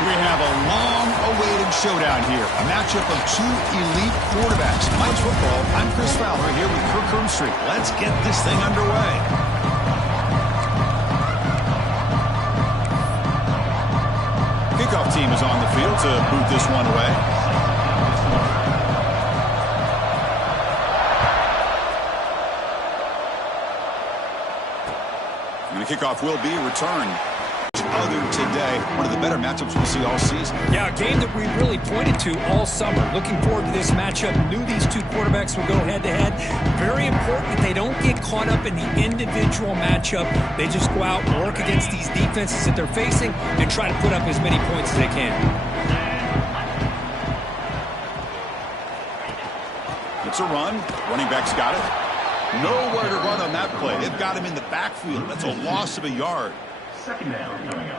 We have a long-awaited showdown here. A matchup of two elite quarterbacks. College football, I'm Chris Fowler here with Kirk Herbstreit. Let's get this thing underway. Kickoff team is on the field to boot this one away. And the kickoff will be returned. Other today, one of the better matchups we'll see all season. Yeah, a game that we really pointed to all summer. Looking forward to this matchup. Knew these two quarterbacks would go head-to-head. Very important that they don't get caught up in the individual matchup. They just go out and work against these defenses that they're facing and try to put up as many points as they can. It's a run. Running back's got it. Nowhere to run on that play. They've got him in the backfield. That's a loss of a yard.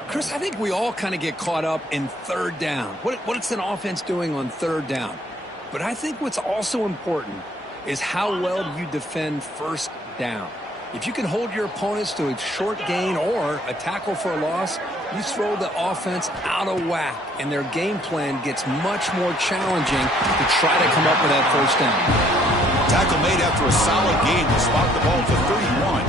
Chris, I think we all kind of get caught up in third down. What's an offense doing on third down? But I think what's also important is how well do you defend first down. If you can hold your opponents to a short gain or a tackle for a loss, you throw the offense out of whack, and their game plan gets much more challenging to try to come up with that first down. Tackle made after a solid gain to spot the ball for 31.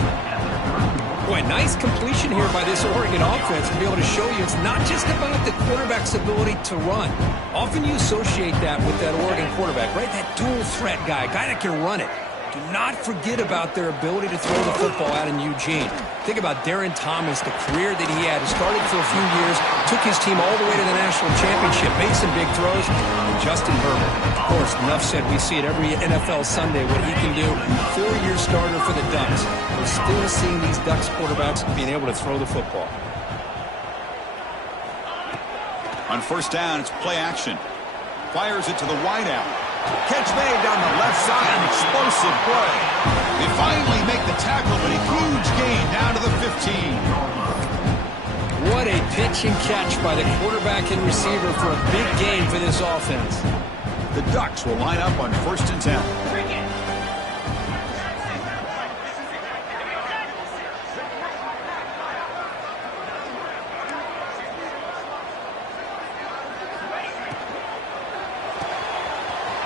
Boy, nice completion here by this Oregon offense to be able to show you it's not just about the quarterback's ability to run. Often you associate that with that Oregon quarterback, right? That dual threat guy that can run it. Do not forget about their ability to throw the football out in Eugene. Think about Darren Thomas, the career that he had. He started for a few years, took his team all the way to the national championship, made some big throws. And Justin Herbert, of course, enough said, we see it every NFL Sunday what he can do. 4-year starter for the Ducks. We're still seeing these Ducks quarterbacks being able to throw the football. On first down, it's play action. Fires it to the wideout. Catch made down the left side, an explosive play. They finally make the tackle, but a huge gain down to the 15. What a pitch and catch by the quarterback and receiver for a big gain for this offense. The Ducks will line up on 1st and 10.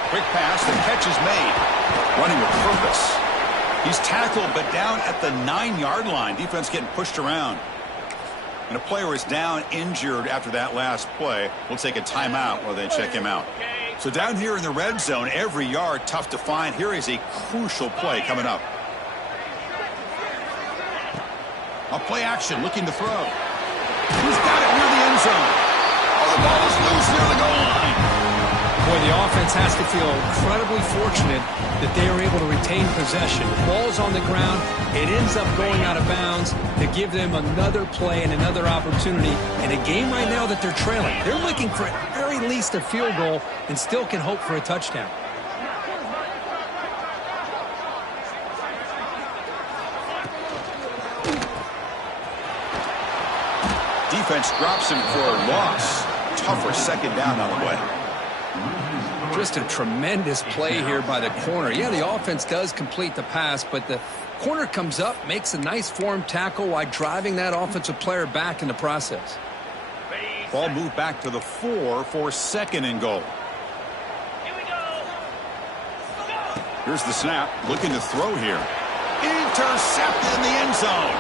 Quick pass, the catch is made. Running with purpose. He's tackled, but down at the 9-yard line. Defense getting pushed around. And a player is down injured after that last play. We'll take a timeout while they check him out. So down here in the red zone, every yard tough to find. Here is a crucial play coming up. A play action, looking to throw. He's got it near the end zone. Oh, the ball is loose near the goal line. Boy, the offense has to feel incredibly fortunate that they are able to retain possession. The ball's on the ground. It ends up going out of bounds to give them another play and another opportunity in a game right now that they're trailing. They're looking for at very least a field goal and still can hope for a touchdown. Defense drops him for a loss. Tougher second down on the way. Just a tremendous play here by the corner. Yeah, the offense does complete the pass, but the corner comes up, makes a nice form tackle while driving that offensive player back in the process. Ball moved back to the 4 for 2nd and goal. Here's the snap, looking to throw here. Intercepted in the end zone.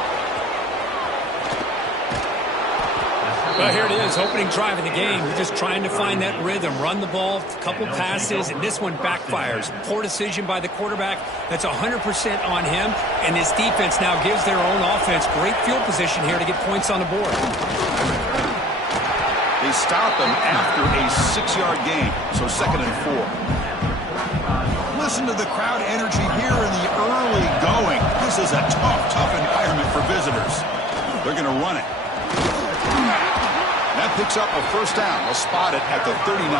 Well, here it is, opening drive of the game. We're just trying to find that rhythm, run the ball, a couple passes, and this one backfires. Poor decision by the quarterback. That's 100% on him, and his defense now gives their own offense great field position here to get points on the board. They stop him after a 6-yard gain, so 2nd and 4. Listen to the crowd energy here in the early going. This is a tough environment for visitors. They're going to run it. That picks up a first down. They'll spot it at the 39.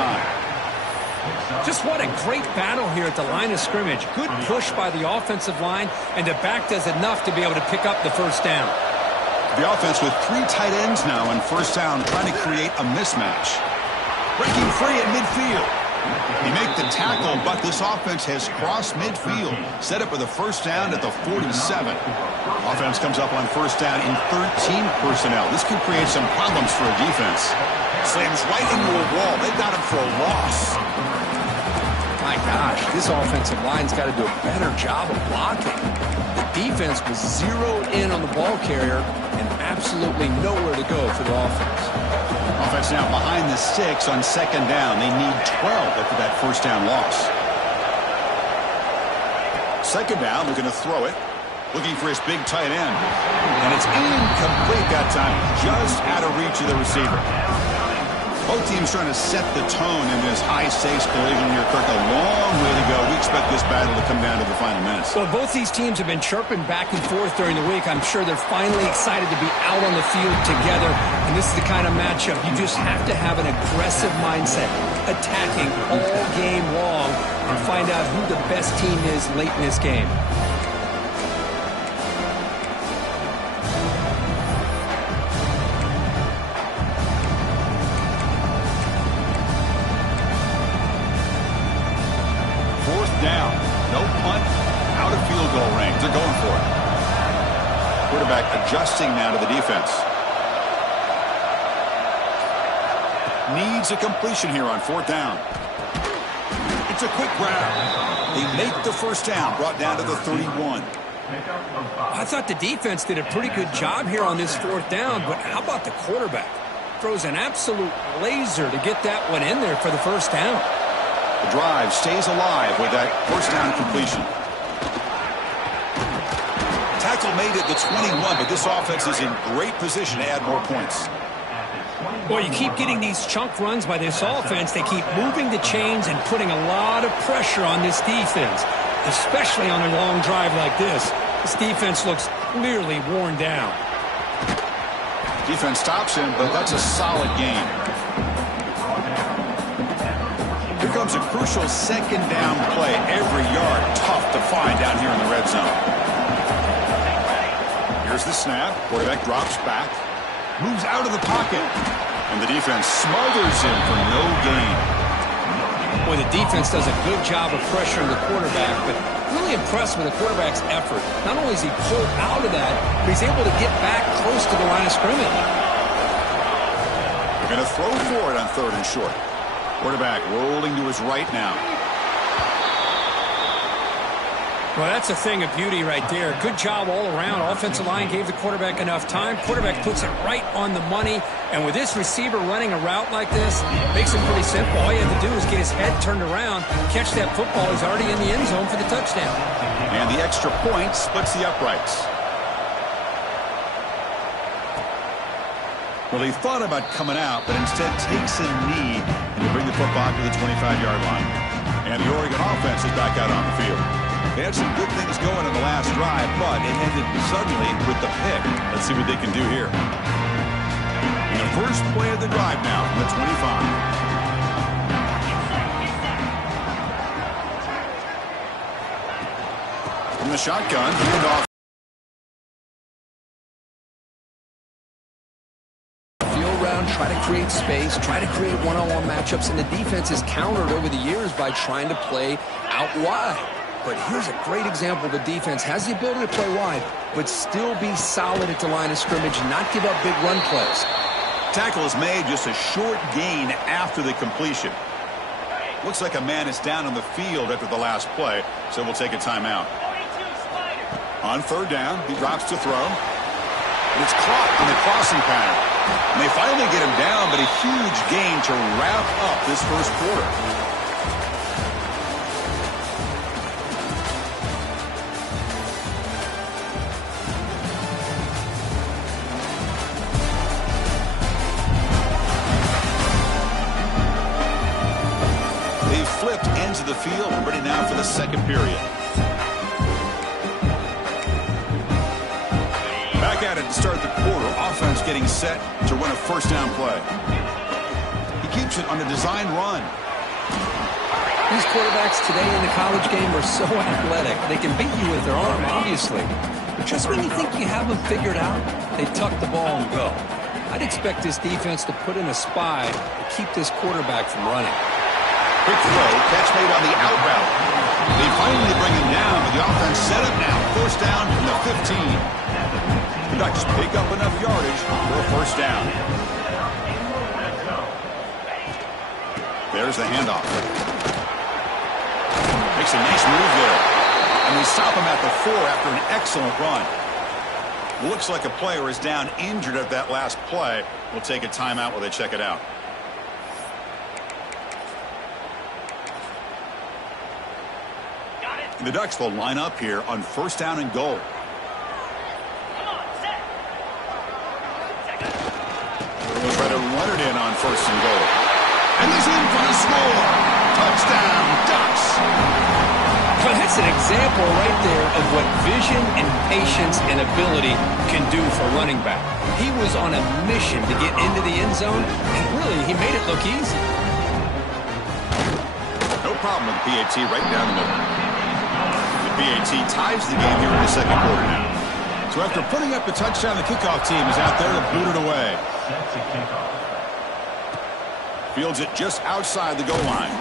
Just what a great battle here at the line of scrimmage. Good push by the offensive line, and the back does enough to be able to pick up the first down. The offense with 3 tight ends now on first down, trying to create a mismatch. Breaking free at midfield. He made the tackle, but this offense has crossed midfield. Set up with a first down at the 47. Offense comes up on first down in 13 personnel. This could create some problems for a defense. Slams right into a wall. They got him for a loss. My gosh, this offensive line's got to do a better job of blocking. The defense was zeroed in on the ball carrier and absolutely nowhere to go for the offense. Offense now behind the 6 on second down. They need 12 after that first down loss. Second down, looking to throw it. Looking for his big tight end. And it's incomplete that time. Just out of reach of the receiver. Both teams trying to set the tone in this high-stakes collision here, Kirk. A long way to go. We expect this battle to come down to the final minutes. Well, both these teams have been chirping back and forth during the week. I'm sure they're finally excited to be out on the field together. And this is the kind of matchup you just have to have an aggressive mindset, attacking all game long, and find out who the best team is late in this game. Down. No punt. Out of field goal range. They're going for it. Quarterback adjusting now to the defense. Needs a completion here on fourth down. It's a quick grab. They make the first down. Brought down to the 31. I thought the defense did a pretty good job here on this fourth down, but how about the quarterback? Throws an absolute laser to get that one in there for the first down. The drive stays alive with that first down completion. Tackle made at the 21, but this offense is in great position to add more points. Well, you keep getting these chunk runs by this offense. They keep moving the chains and putting a lot of pressure on this defense, especially on a long drive like this. This defense looks clearly worn down. Defense stops him, but that's a solid game. Here comes a crucial second down play. Every yard tough to find down here in the red zone. Here's the snap. Quarterback drops back. Moves out of the pocket. And the defense smothers him for no gain. Boy, the defense does a good job of pressuring the quarterback, but really impressed with the quarterback's effort. Not only is he pulled out of that, but he's able to get back close to the line of scrimmage. They're going to throw for it on third and short. Quarterback rolling to his right now. Well, that's a thing of beauty right there. Good job all around. Offensive line gave the quarterback enough time. Quarterback puts it right on the money. And with this receiver running a route like this, makes it pretty simple. All you have to do is get his head turned around, catch that football. He's already in the end zone for the touchdown. And the extra point splits the uprights. Well, he thought about coming out, but instead takes a knee and to bring the football to the 25-yard line. And the Oregon offense is back out on the field. They had some good things going in the last drive, but it ended suddenly with the pick. Let's see what they can do here. In the first play of the drive now from the 25. From the shotgun, handoff. Try to create space, try to create one-on-one matchups, and the defense is countered over the years by trying to play out wide. But here's a great example. The defense has the ability to play wide, but still be solid at the line of scrimmage and not give up big run plays. Tackle is made, just a short gain after the completion. Looks like a man is down on the field after the last play, so we'll take a timeout. On third down, he drops to throw. And it's caught in the crossing pattern. And they finally get him down, but a huge gain to wrap up this first quarter. They've flipped ends of the field and ready now for the second period. Back at it to start the quarter. Offense getting set to run a first down play. He keeps it on a design run. These quarterbacks today in the college game are so athletic. They can beat you with their arm, obviously. But just when you think you have them figured out, they tuck the ball and go. I'd expect this defense to put in a spy to keep this quarterback from running. Quick throw, catch made on the out route. They finally bring him down, but the offense set up now. First down from the 15. The Ducks pick up enough yardage for a first down. There's the handoff. Makes a nice move there. And we stop him at the 4 after an excellent run. Looks like a player is down injured at that last play. We'll take a timeout while they check it out. The Ducks will line up here on first down and goal. We'll try to run it in on first and goal. And he's in for the score. Touchdown, Ducks. Well, that's an example right there of what vision and patience and ability can do for running back. He was on a mission to get into the end zone, and really, he made it look easy. No problem with PAT right down the middle. The PAT ties the game here in the second quarter now. So after putting up the touchdown, the kickoff team is out there to boot it away. Fields it just outside the goal line.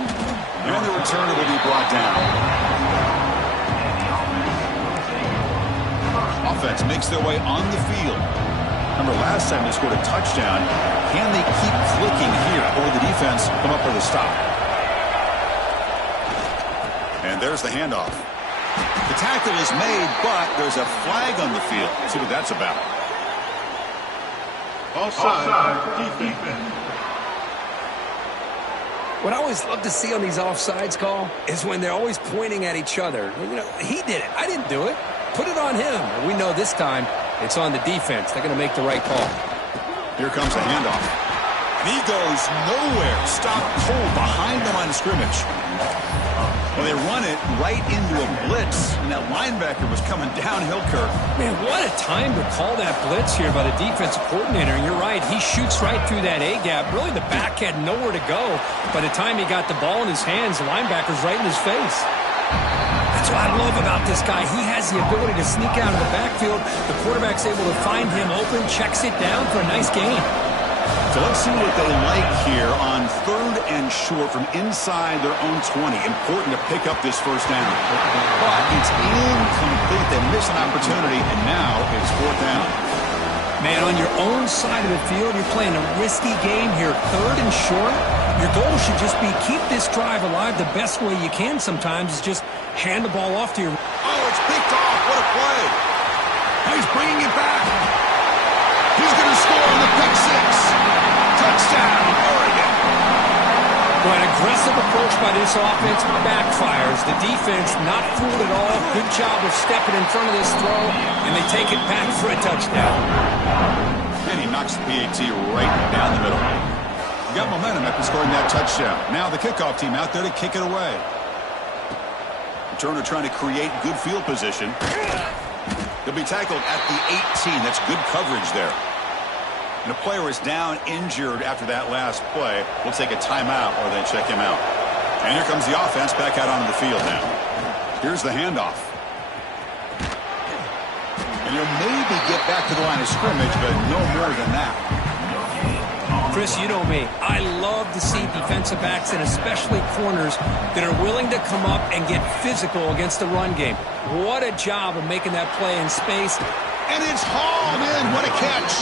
And the returner will be brought down. Offense makes their way on the field. Remember, last time they scored a touchdown. Can they keep clicking here, or the defense come up with a stop? And there's the handoff. The tackle is made, but there's a flag on the field. Let's see what that's about. Offside, defense. What I always love to see on these offsides call is when they're always pointing at each other. You know, he did it. I didn't do it. Put it on him. We know this time it's on the defense. They're going to make the right call. Here comes a handoff. And he goes nowhere. Stopped cold behind the line of scrimmage. Well, they run it right into a blitz, and that linebacker was coming downhill, Kirk. Man, what a time to call that blitz here by the defensive coordinator. And you're right, he shoots right through that A-gap. Really, the back had nowhere to go. By the time he got the ball in his hands, the linebacker's right in his face. That's what I love about this guy. He has the ability to sneak out of the backfield. The quarterback's able to find him open, checks it down for a nice gain. So let's see what they like here on third and short from inside their own 20. Important to pick up this first down. But it's incomplete. They miss an opportunity, and now it's fourth down. Man, on your own side of the field, you're playing a risky game here. Third and short, your goal should just be keep this drive alive the best way you can sometimes is just hand the ball off to your... Oh, it's picked off. What a play. He's bringing it back. He's going to score on the pick six. Touchdown, Oregon. Well, an aggressive approach by this offense backfires. The defense not fooled at all. Good job of stepping in front of this throw, and they take it back for a touchdown. And he knocks the PAT right down the middle. He got momentum after scoring that touchdown. Now the kickoff team out there to kick it away. Turner trying to create good field position. He'll be tackled at the 18. That's good coverage there. And the player is down injured after that last play. We'll take a timeout or they check him out. And here comes the offense back out onto the field now. Here's the handoff. And he'll maybe get back to the line of scrimmage, but no more than that. Chris, you know me. I love to see defensive backs and especially corners that are willing to come up and get physical against the run game. What a job of making that play in space. And it's hauled in. What a catch.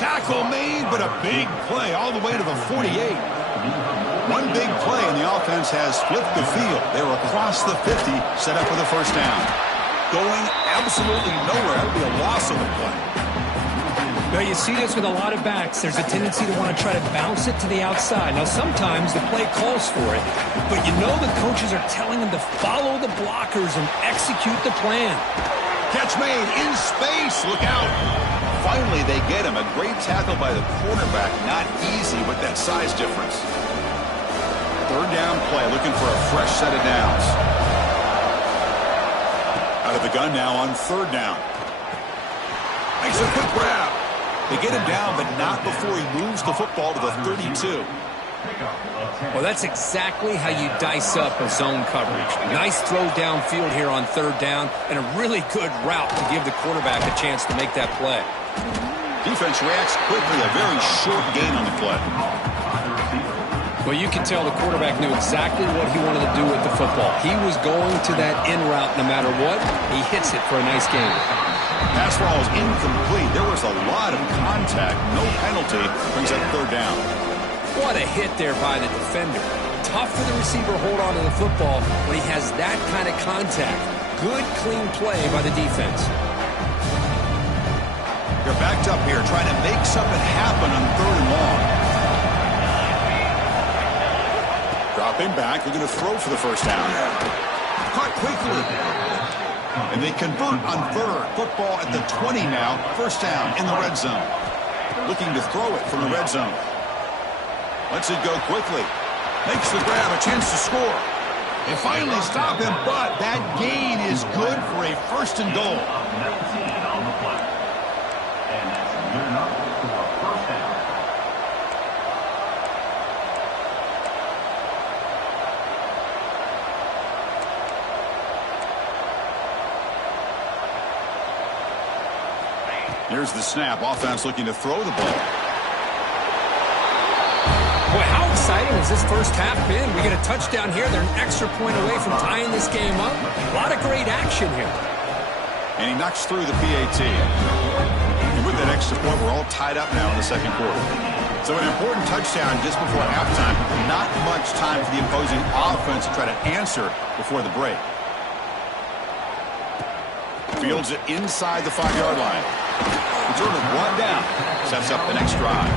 Tackle made, but a big play all the way to the 48. One big play, and the offense has flipped the field. They were across the 50, set up with a first down. Going absolutely nowhere. That would be a loss of the play. Now, you see this with a lot of backs. There's a tendency to want to try to bounce it to the outside. Now, sometimes the play calls for it, but you know the coaches are telling them to follow the blockers and execute the plan. Catch made in space. Look out. Finally, they get him. A great tackle by the quarterback. Not easy with that size difference. Third down play, looking for a fresh set of downs. Out of the gun now on third down. Makes a quick grab. They get him down, but not before he moves the football to the 32. Well, that's exactly how you dice up a zone coverage. Nice throw downfield here on third down, and a really good route to give the quarterback a chance to make that play. Defense reacts quickly, a very short gain on the play. Well, you can tell the quarterback knew exactly what he wanted to do with the football. He was going to that in route no matter what. He hits it for a nice game. Pass ball is incomplete. There was a lot of contact. No penalty. Brings up third down. What a hit there by the defender. Tough for the receiver to hold on to the football when he has that kind of contact. Good, clean play by the defense. They're backed up here trying to make something happen on third and long. Dropping back. They're going to throw for the first down. Caught quickly. And they convert on third. Football at the 20 now. First down in the red zone. Looking to throw it from the red zone. Lets it go quickly. Makes the grab, a chance to score. They finally stop him, but that gain is good for a first and goal. Here's the snap. Offense looking to throw the ball. Boy, how exciting has this first half been? We get a touchdown here. They're an extra point away from tying this game up. A lot of great action here. And he knocks through the PAT. And with that extra point, we're all tied up now in the second quarter. So an important touchdown just before halftime. Not much time for the opposing offense to try to answer before the break. Fields it inside the 5-yard line. Return of one down. Sets up the next drive.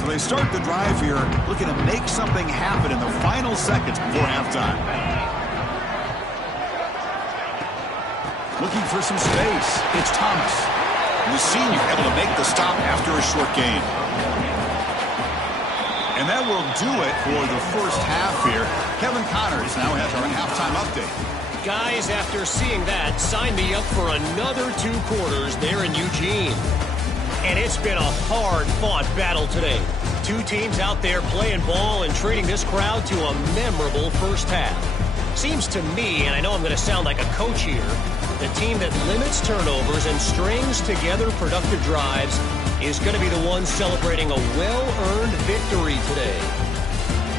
So they start the drive here, looking to make something happen in the final seconds before halftime. Looking for some space. It's Thomas. The senior able to make the stop after a short gain. And that will do it for the first half here. Kevin Connors now has our halftime update. Guys, after seeing that, sign me up for another 2 quarters there in Eugene. And it's been a hard-fought battle today. 2 teams out there playing ball and treating this crowd to a memorable first half. Seems to me, and I know I'm going to sound like a coach here, the team that limits turnovers and strings together productive drives is going to be the one celebrating a well-earned victory today.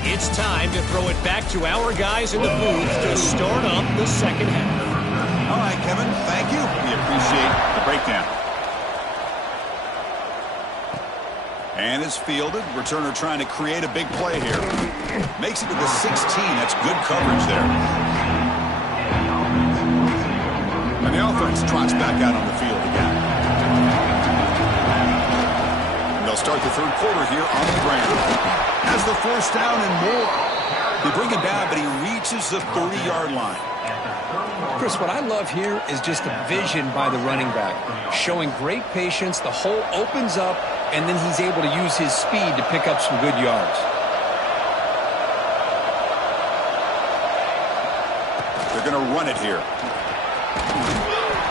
It's time to throw it back to our guys in the booth to start up the second half. All right, Kevin, thank you. We appreciate the breakdown. And it's fielded. Returner trying to create a big play here. Makes it to the 16. That's good coverage there. And the offense trots back out on the field again. And they'll start the third quarter here on the ground. Has the first down and more. They bring him down, but he reaches the 30-yard line. Chris, what I love here is just the vision by the running back. Showing great patience. The hole opens up, and then he's able to use his speed to pick up some good yards. They're going to run it here.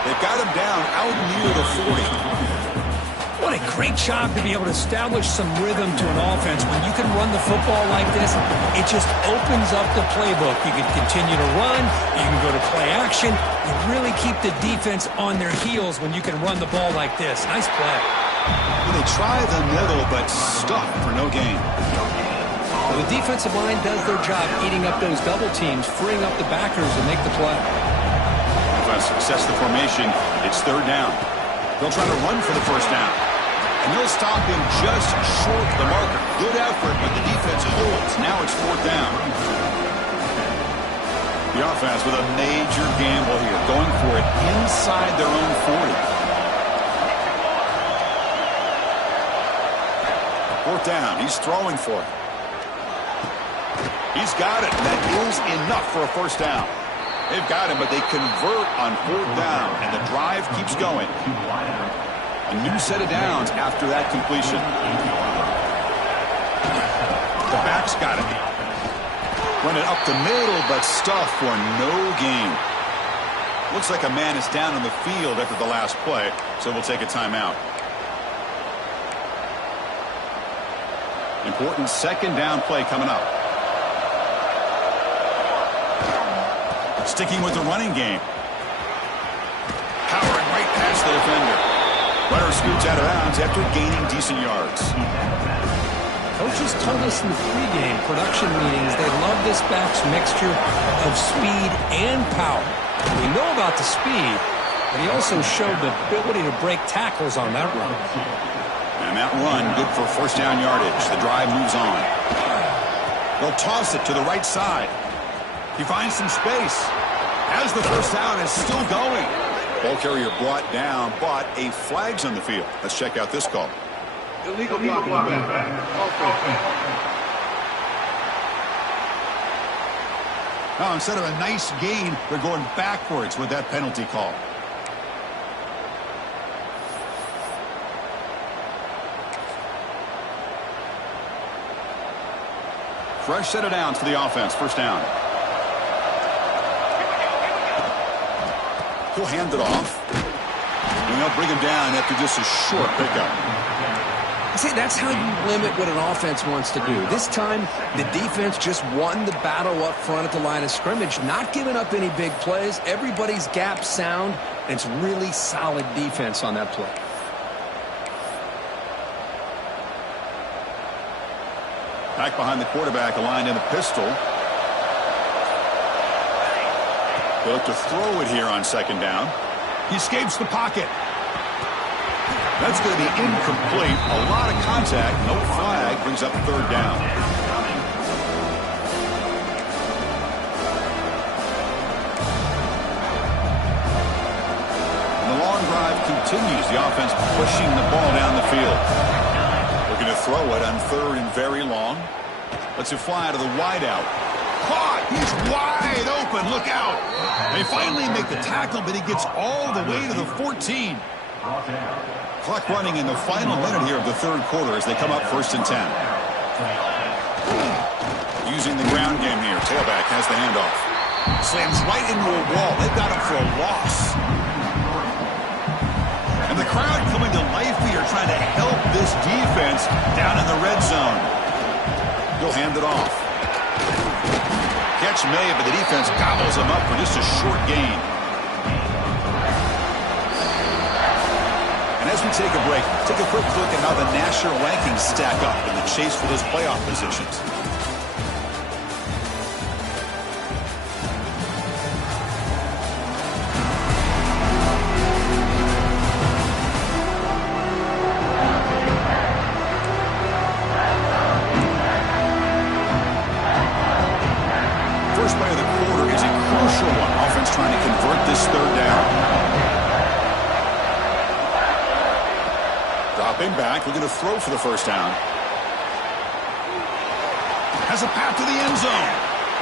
They've got him down out near the 40. What a great job to be able to establish some rhythm to an offense. When you can run the football like this, it just opens up the playbook. You can continue to run. You can go to play action. You really keep the defense on their heels when you can run the ball like this. Nice play. Well, they try the middle, but stuck for no gain. Well, the defensive line does their job eating up those double teams, freeing up the backers to make the play. Offense sets the formation. It's third down. They'll try to run for the first down. And they'll stop him just short of the marker. Good effort, but the defense holds. Now it's fourth down. The offense with a major gamble here, going for it inside their own 40. Fourth down. He's throwing for it. He's got it. That is enough for a first down. They've got him, but they convert on fourth down, and the drive keeps going. A new set of downs after that completion. The back's got it. Run it up the middle, but stuff for no gain. Looks like a man is down on the field after the last play, so we'll take a timeout. Important second down play coming up. Sticking with the running game. Powering right past the defender. Runner scoots out of bounds after gaining decent yards. Coaches told us in the pregame production meetings they love this back's mixture of speed and power. We know about the speed, but he also showed the ability to break tackles on that run. And that run, good for first down yardage. The drive moves on. They'll toss it to the right side. He finds some space. As the first down is still going. Ball carrier brought down, but a flag's on the field. Let's check out this call. Illegal blocking back. Now, instead of a nice gain, they're going backwards with that penalty call. Fresh set of downs for the offense. First down. He'll hand it off. And they'll bring him down after just a short pickup. See, that's how you limit what an offense wants to do. This time, the defense just won the battle up front at the line of scrimmage, not giving up any big plays. Everybody's gap sound, and it's really solid defense on that play. Back behind the quarterback, aligned in a pistol. They look to throw it here on second down. He escapes the pocket. That's going to be incomplete. A lot of contact. No flag. Brings up third down. And the long drive continues. The offense pushing the ball down the field. Looking to throw it on third and very long. Lets it fly to the wideout. Caught! He's wide open. Look out! They finally make the tackle, but he gets all the way to the 14. Clock running in the final minute here of the third quarter as they come up first and 10. Using the ground game here. Tailback has the handoff. Slams right into a wall. They've got him for a loss. And the crowd coming to life here trying to help this defense down in the red zone. He'll hand it off. Catch made, but the defense gobbles him up for just a short gain. And as we take a break, take a quick look at how the national rankings stack up in the chase for those playoff positions. First play of the quarter is a crucial one. Offense trying to convert this third down. Dropping back, looking to throw for the first down. Has a path to the end zone.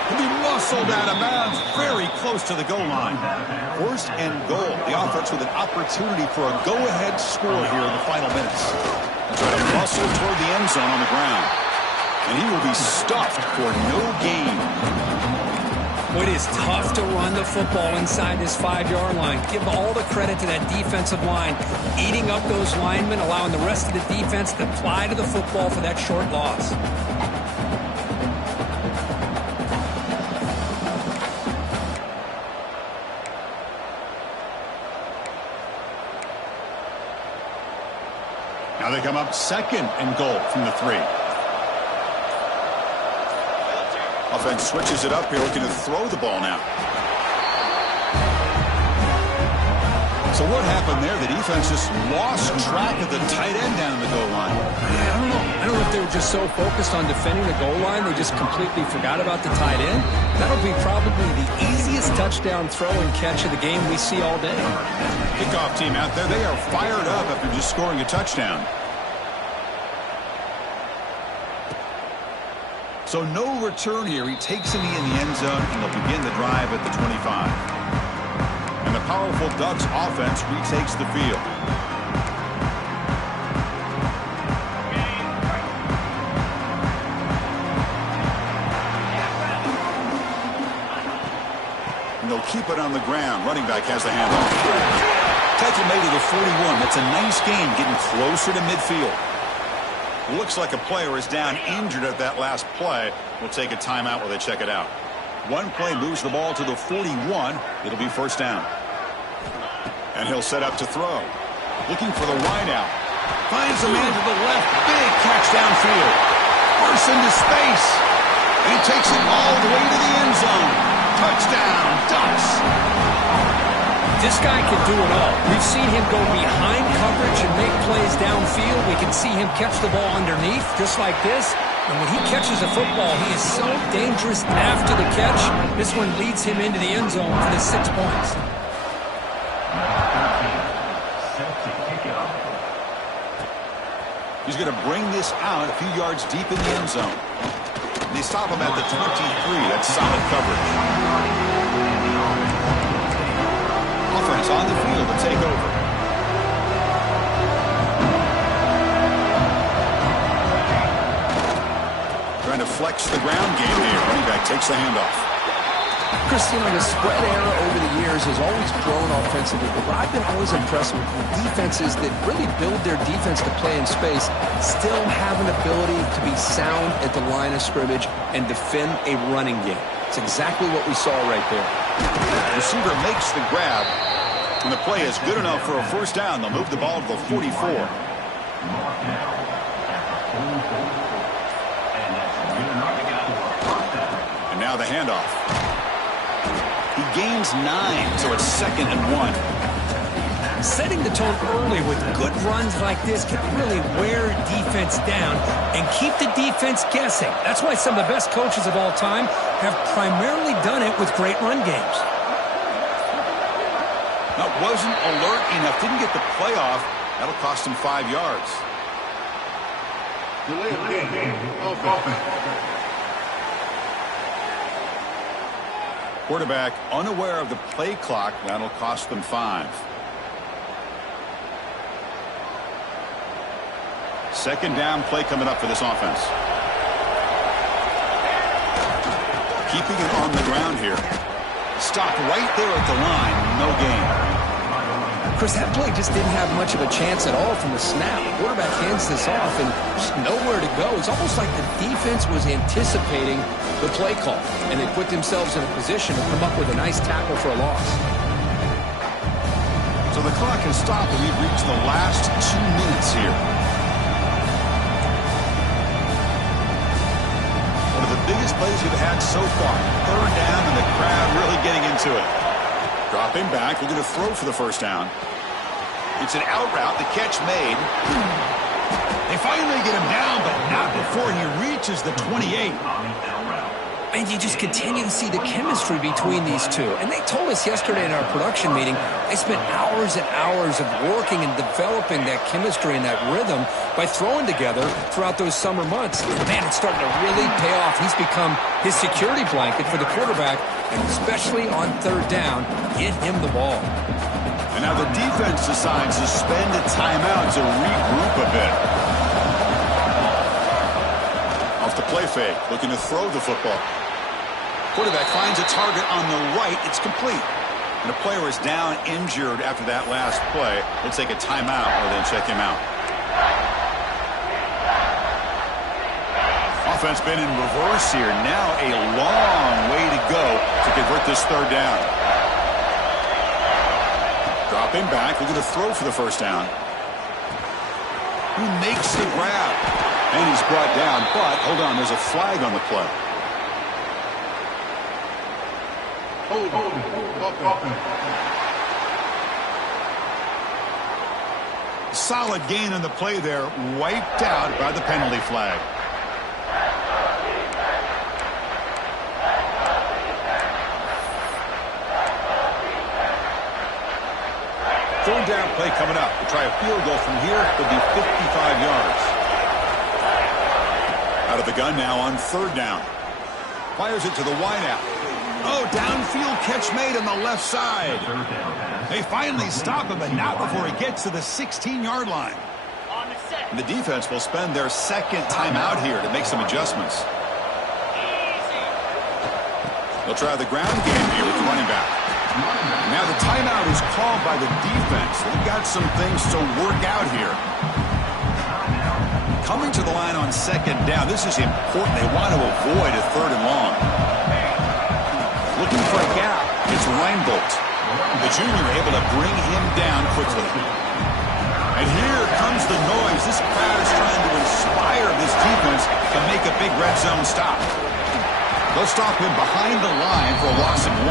He'll be muscled out of bounds, very close to the goal line. First and goal. The offense with an opportunity for a go-ahead score here in the final minutes. Trying to muscle toward the end zone on the ground. And he will be stuffed for no gain. It is tough to run the football inside this 5-yard line. Give all the credit to that defensive line. Eating up those linemen, allowing the rest of the defense to fly to the football for that short loss. Now they come up second and goal from the 3. Offense switches it up here, looking to throw the ball now. So what happened there? The defense just lost track of the tight end down the goal line. I don't know if they were just so focused on defending the goal line, they just completely forgot about the tight end. That'll be probably the easiest touchdown throw and catch of the game we see all day. Kickoff team out there, they are fired up after just scoring a touchdown. So no return here. He takes it in the end zone, and they'll begin the drive at the 25. And the powerful Ducks offense retakes the field. And they'll keep it on the ground. Running back has the handoff. Tackle made to the 41. That's a nice gain, getting closer to midfield. Looks like a player is down injured at that last play. We'll take a timeout while they check it out. One play moves the ball to the 41. It'll be first down. And he'll set up to throw. Looking for the wide out. Finds a man to the left. Big catch downfield. Bursts into space. And he takes it all the way to the end zone. Touchdown, Ducks. This guy can do it all. We've seen him go behind coverage and make plays downfield. We can see him catch the ball underneath, just like this. And when he catches a football, he is so dangerous after the catch. This one leads him into the end zone for the 6 points. He's going to bring this out a few yards deep in the end zone. They stop him at the 23. That's solid coverage. Offense on the field to take over. Trying to flex the ground game here. Running back takes the handoff. Christian, the spread era over the years has always grown offensively, but I've been always impressed with defenses that really build their defense to play in space, still have an ability to be sound at the line of scrimmage and defend a running game. It's exactly what we saw right there. The receiver makes the grab, and the play is good enough for a first down. They'll move the ball to the 44. And now the handoff. He gains 9, so it's 2nd and 1. Setting the tone early with good runs like this can really wear defense down and keep the defense guessing. That's why some of the best coaches of all time have primarily done it with great run games. That wasn't alert enough. Didn't get the play off. That'll cost him 5 yards. Delay of game. Offense. Quarterback unaware of the play clock. That'll cost them 5. 2nd down play coming up for this offense. Keeping it on the ground here. Stopped right there at the line. No gain. Chris, that play just didn't have much of a chance at all from the snap. The quarterback hands this off and just nowhere to go. It's almost like the defense was anticipating the play call, and they put themselves in a position to come up with a nice tackle for a loss. So the clock has stopped, and we've reached the last 2 minutes here. One of the biggest plays we've had so far. 3rd down, and the crowd really getting into it. Dropping back, looking to throw for the first down. It's an out route, the catch made. They finally get him down, but not before he reaches the 28. And you just continue to see the chemistry between these two. And they told us yesterday in our production meeting, they spent hours and hours of working and developing that chemistry and that rhythm by throwing together throughout those summer months. And man, it's starting to really pay off. He's become his security blanket for the quarterback, and especially on 3rd down, get him the ball. And now the defense decides to spend a timeout to regroup a bit. Off the play fake, looking to throw the football. Quarterback finds a target on the right. It's complete. And the player is down injured after that last play. They'll take a timeout or then check him out. Offense been in reverse here. Now a long way to go to convert this 3rd down. Dropping back, looking to throw for the first down. Who makes the grab? And he's brought down, but hold on, there's a flag on the play. Solid gain on the play there, wiped out by the penalty flag. Third down play coming up. To try a field goal from here would be 55 yards. Out of the gun now on 3rd down. Fires it to the wideout. Oh, downfield catch made on the left side. They finally stop him, but not before he gets to the 16-yard line. And the defense will spend their 2nd timeout here to make some adjustments. They'll try the ground game here with the running back. Now the timeout is called by the defense. They've got some things to work out here. Coming to the line on 2nd down. This is important. They want to avoid a 3rd and long. Looking for a gap. It's Reinbolt. The junior able to bring him down quickly. comes the noise. This crowd is trying to inspire this defense to make a big red zone stop. They'll stop him behind the line for a loss of 1.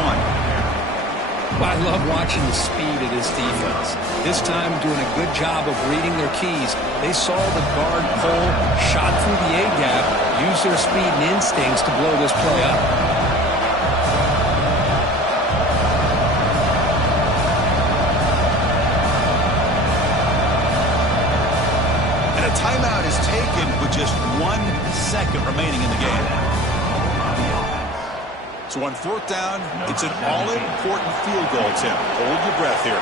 I love watching the speed of this defense. This time doing a good job of reading their keys. They saw the guard pull, shot through the A-gap, used their speed and instincts to blow this play up. And a timeout is taken with just 1 second remaining in the game. So on 4th down, it's an all-important field goal attempt. Hold your breath here.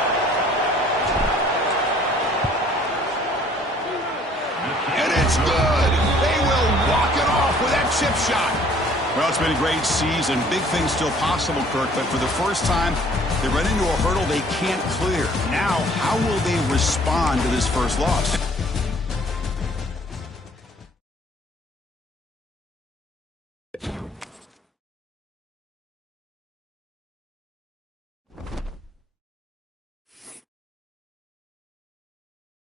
And it's good. They will walk it off with that chip shot. Well, it's been a great season. Big things still possible, Kirk, but for the first time, they run into a hurdle they can't clear. Now, how will they respond to this first loss?